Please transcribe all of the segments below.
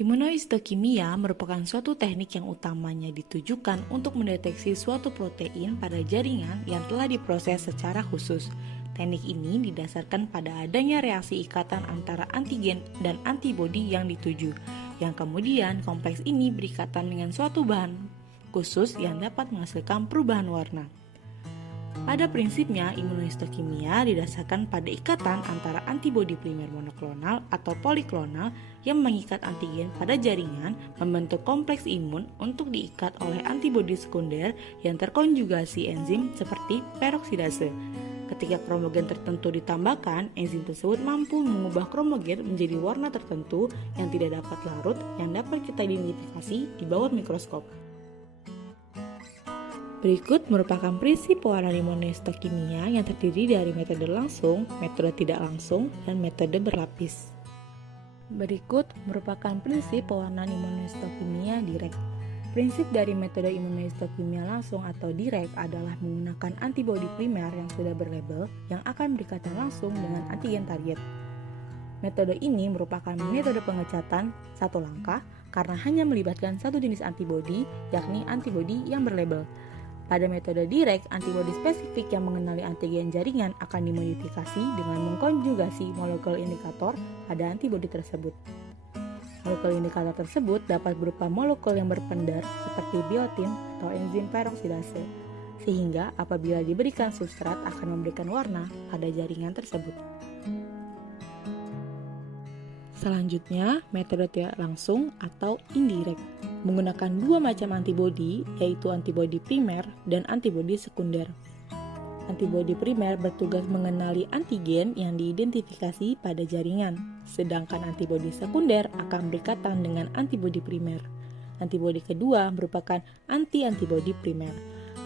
Imunohistokimia merupakan suatu teknik yang utamanya ditujukan untuk mendeteksi suatu protein pada jaringan yang telah diproses secara khusus. Teknik ini didasarkan pada adanya reaksi ikatan antara antigen dan antibodi yang dituju, yang kemudian kompleks ini berikatan dengan suatu bahan khusus yang dapat menghasilkan perubahan warna. Pada prinsipnya, imunohistokimia didasarkan pada ikatan antara antibodi primer monoklonal atau poliklonal yang mengikat antigen pada jaringan membentuk kompleks imun untuk diikat oleh antibodi sekunder yang terkonjugasi enzim seperti peroksidase. Ketika kromogen tertentu ditambahkan, enzim tersebut mampu mengubah kromogen menjadi warna tertentu yang tidak dapat larut yang dapat kita identifikasi di bawah mikroskop. Berikut merupakan prinsip pewarnaan imunohistokimia yang terdiri dari metode langsung, metode tidak langsung, dan metode berlapis. Berikut merupakan prinsip pewarnaan imunohistokimia direct. Prinsip dari metode imunohistokimia langsung atau direct adalah menggunakan antibodi primer yang sudah berlabel yang akan berikatan langsung dengan antigen target. Metode ini merupakan metode pengecatan satu langkah karena hanya melibatkan satu jenis antibodi, yakni antibodi yang berlabel. Pada metode direct, antibodi spesifik yang mengenali antigen jaringan akan dimodifikasi dengan mengkonjugasi molekul indikator pada antibodi tersebut. Molekul indikator tersebut dapat berupa molekul yang berpendar seperti biotin atau enzim peroksidase, sehingga apabila diberikan substrat akan memberikan warna pada jaringan tersebut. Selanjutnya, metode tidak langsung atau indirect menggunakan dua macam antibodi, yaitu antibodi primer dan antibodi sekunder. Antibodi primer bertugas mengenali antigen yang diidentifikasi pada jaringan, sedangkan antibodi sekunder akan berikatan dengan antibodi primer. Antibodi kedua merupakan anti-antibodi primer.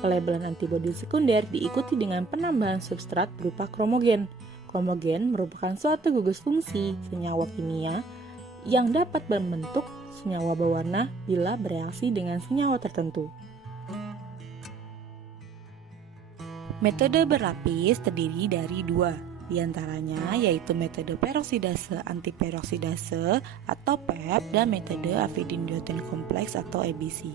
Pelabelan antibodi sekunder diikuti dengan penambahan substrat berupa kromogen. Kromogen merupakan suatu gugus fungsi senyawa kimia yang dapat membentuk senyawa berwarna bila bereaksi dengan senyawa tertentu. Metode berlapis terdiri dari dua, diantaranya yaitu metode peroksidase antiperoksidase atau PEP dan metode avidin-dioten kompleks atau ABC.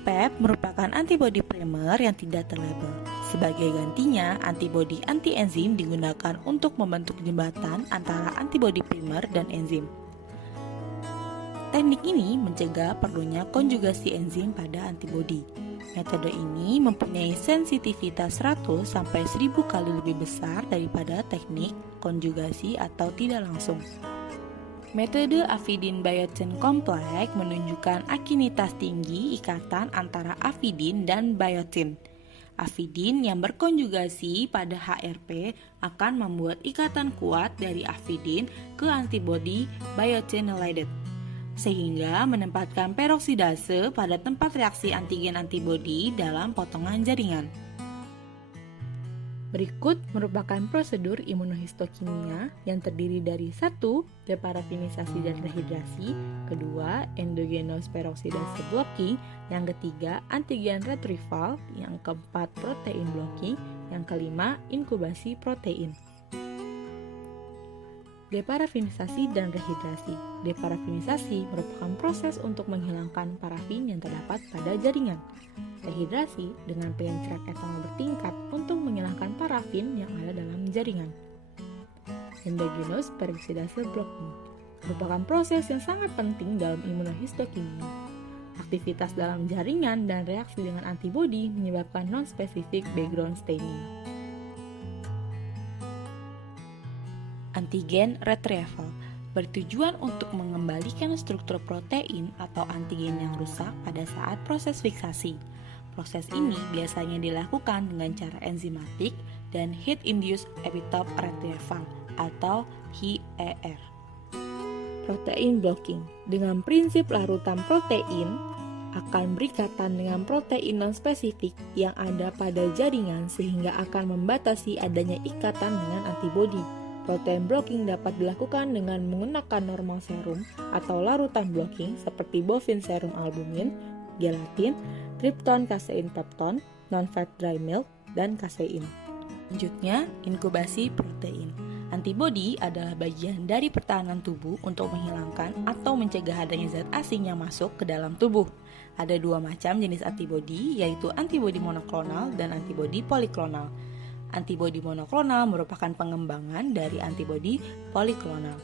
PEP merupakan antibodi primer yang tidak terlabel. Sebagai gantinya, antibodi anti-enzim digunakan untuk membentuk jembatan antara antibodi primer dan enzim. Teknik ini mencegah perlunya konjugasi enzim pada antibodi. Metode ini mempunyai sensitivitas 100 sampai 1000 kali lebih besar daripada teknik konjugasi atau tidak langsung. Metode avidin biotin kompleks menunjukkan afinitas tinggi ikatan antara avidin dan biotin. Avidin yang berkonjugasi pada HRP akan membuat ikatan kuat dari avidin ke antibodi biotin-related, sehingga menempatkan peroksidase pada tempat reaksi antigen antibodi dalam potongan jaringan. Berikut merupakan prosedur imunohistokimia yang terdiri dari 1. Deparafinisasi dan rehidrasi, kedua endogenous peroksidase blocking, yang ketiga antigen retrieval, yang keempat protein blocking, yang kelima inkubasi protein. Deparafinisasi dan rehidrasi. Deparafinisasi merupakan proses untuk menghilangkan parafin yang terdapat pada jaringan. Rehidrasi dengan pengenceran etanol bertingkat untuk menghilangkan parafin yang ada dalam jaringan. Endogenous peroksidase blocking merupakan proses yang sangat penting dalam imunohistokimia. Aktivitas dalam jaringan dan reaksi dengan antibodi menyebabkan non-specific background staining. Antigen retrieval bertujuan untuk mengembalikan struktur protein atau antigen yang rusak pada saat proses fiksasi. Proses ini biasanya dilakukan dengan cara enzimatik dan heat-induced epitope retrieval atau HER. Protein blocking dengan prinsip larutan protein akan berikatan dengan protein non-spesifik yang ada pada jaringan sehingga akan membatasi adanya ikatan dengan antibodi. Protein blocking dapat dilakukan dengan menggunakan normal serum atau larutan blocking seperti bovine serum albumin, gelatin, tripton, kasein, pepton, non-fat dry milk, dan kasein. Selanjutnya, inkubasi protein. Antibodi adalah bagian dari pertahanan tubuh untuk menghilangkan atau mencegah adanya zat asing yang masuk ke dalam tubuh. Ada dua macam jenis antibodi, yaitu antibodi monoklonal dan antibodi poliklonal. Antibodi monoklonal merupakan pengembangan dari antibodi poliklonal.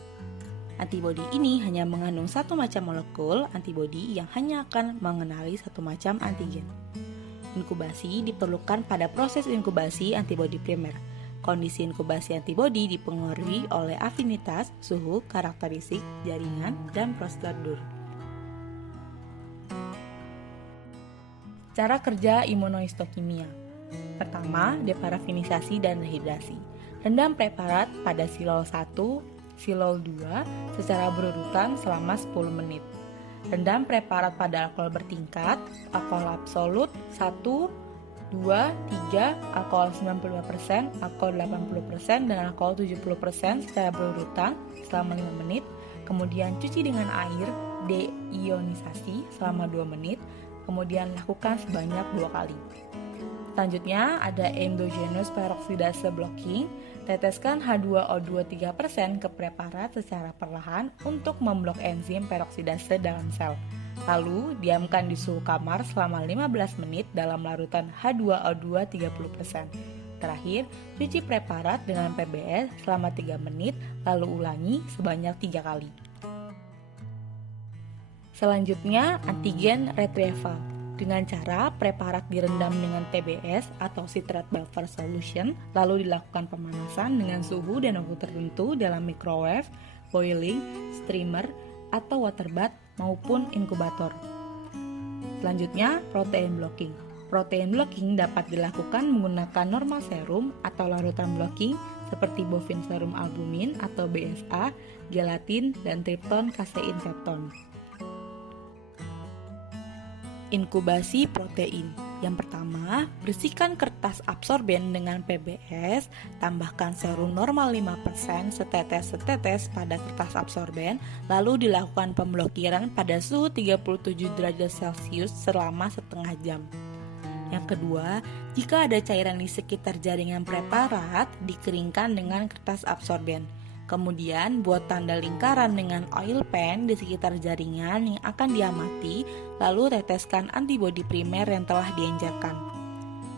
Antibodi ini hanya mengandung satu macam molekul antibodi yang hanya akan mengenali satu macam antigen. Inkubasi diperlukan pada proses inkubasi antibodi primer. Kondisi inkubasi antibodi dipengaruhi oleh afinitas, suhu, karakteristik, jaringan, dan prosedur. Cara kerja imunohistokimia. Pertama, deparafinisasi dan rehidrasi. Rendam preparat pada silol 1, silol 2 secara berurutan selama 10 menit. Rendam preparat pada alkohol bertingkat, alkohol absolut 1, 2, 3, alkohol 95%, alkohol 80%, dan alkohol 70% secara berurutan selama 5 menit. Kemudian cuci dengan air deionisasi selama 2 menit. Kemudian lakukan sebanyak 2 kali. Selanjutnya ada endogenous peroksidase blocking. Teteskan H2O2 3% ke preparat secara perlahan untuk memblok enzim peroksidase dalam sel. Lalu, diamkan di suhu kamar selama 15 menit dalam larutan H2O2 30%. Terakhir, cuci preparat dengan PBS selama 3 menit, lalu ulangi sebanyak 3 kali. Selanjutnya, antigen retrieval. Dengan cara preparat direndam dengan TBS atau citrate buffer solution, lalu dilakukan pemanasan dengan suhu dan waktu tertentu dalam microwave, boiling, steamer, atau water bath maupun inkubator. Selanjutnya, protein blocking. Protein blocking dapat dilakukan menggunakan normal serum atau larutan blocking seperti bovine serum albumin atau BSA, gelatin, dan tripton kasein pepton. Inkubasi protein. Yang pertama, bersihkan kertas absorben dengan PBS, tambahkan serum normal 5% setetes-setetes pada kertas absorben, lalu dilakukan pemblokiran pada suhu 37 derajat Celcius selama setengah jam. Yang kedua, jika ada cairan di sekitar jaringan preparat, dikeringkan dengan kertas absorben. Kemudian buat tanda lingkaran dengan oil pen di sekitar jaringan yang akan diamati, lalu teteskan antibodi primer yang telah diencerkan.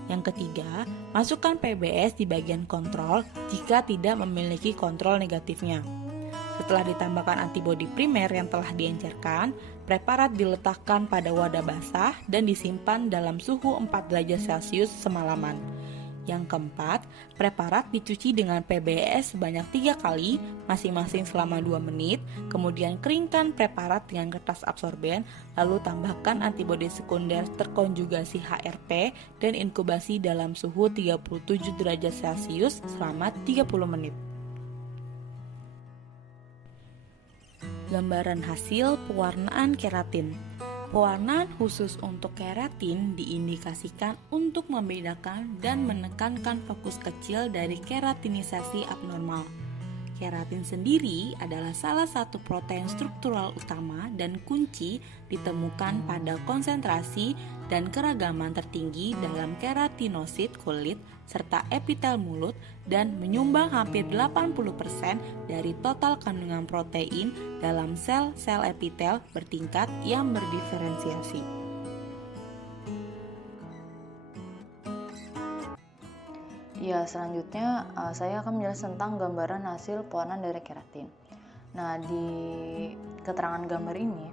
Yang ketiga, masukkan PBS di bagian kontrol jika tidak memiliki kontrol negatifnya. Setelah ditambahkan antibodi primer yang telah diencerkan, preparat diletakkan pada wadah basah dan disimpan dalam suhu 4 derajat Celcius semalaman. Yang keempat, preparat dicuci dengan PBS sebanyak 3 kali, masing-masing selama 2 menit, kemudian keringkan preparat dengan kertas absorben, lalu tambahkan antibodi sekunder terkonjugasi HRP dan inkubasi dalam suhu 37 derajat Celcius selama 30 menit. Gambaran hasil pewarnaan keratin. Pewarnaan khusus untuk keratin diindikasikan untuk membedakan dan menekankan fokus kecil dari keratinisasi abnormal. Keratin sendiri adalah salah satu protein struktural utama dan kunci ditemukan pada konsentrasi dan keragaman tertinggi dalam keratinosit kulit serta epitel mulut dan menyumbang hampir 80% dari total kandungan protein dalam sel-sel epitel bertingkat yang berdiferensiasi. Ya, selanjutnya saya akan menjelaskan tentang gambaran hasil pewarnaan dari keratin. Nah, di keterangan gambar ini,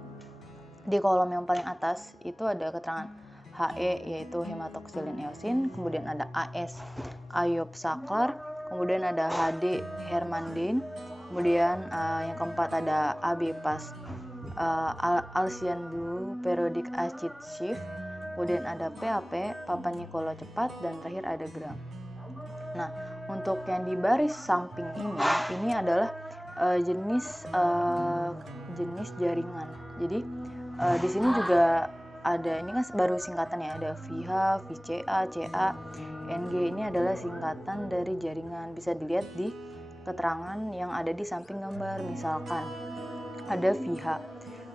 di kolom yang paling atas itu ada keterangan HE yaitu hematoxylin eosin, kemudian ada AS iopsaklar, kemudian ada HD hermandin, kemudian yang keempat ada AB pas Alcian blue periodic acid shift, kemudian ada PAP Papa Nicolo cepat, dan terakhir ada gram. Nah, untuk yang di baris samping ini adalah jenis jaringan. Jadi di sini juga ada, ini kan baru singkatan ya, ada VH, VCA, CA, NG. Ini adalah singkatan dari jaringan. Bisa dilihat di keterangan yang ada di samping gambar. Misalkan ada VH.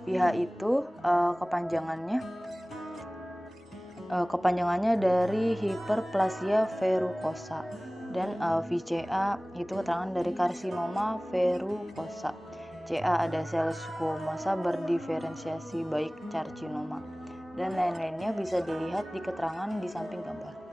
VH itu kepanjangannya dari hiperplasia verrucosa. Dan VCA itu keterangan dari karsinoma verrucosa. CA ada sel squamosa berdiferensiasi baik carcinoma. Dan lain-lainnya bisa dilihat di keterangan di samping gambar.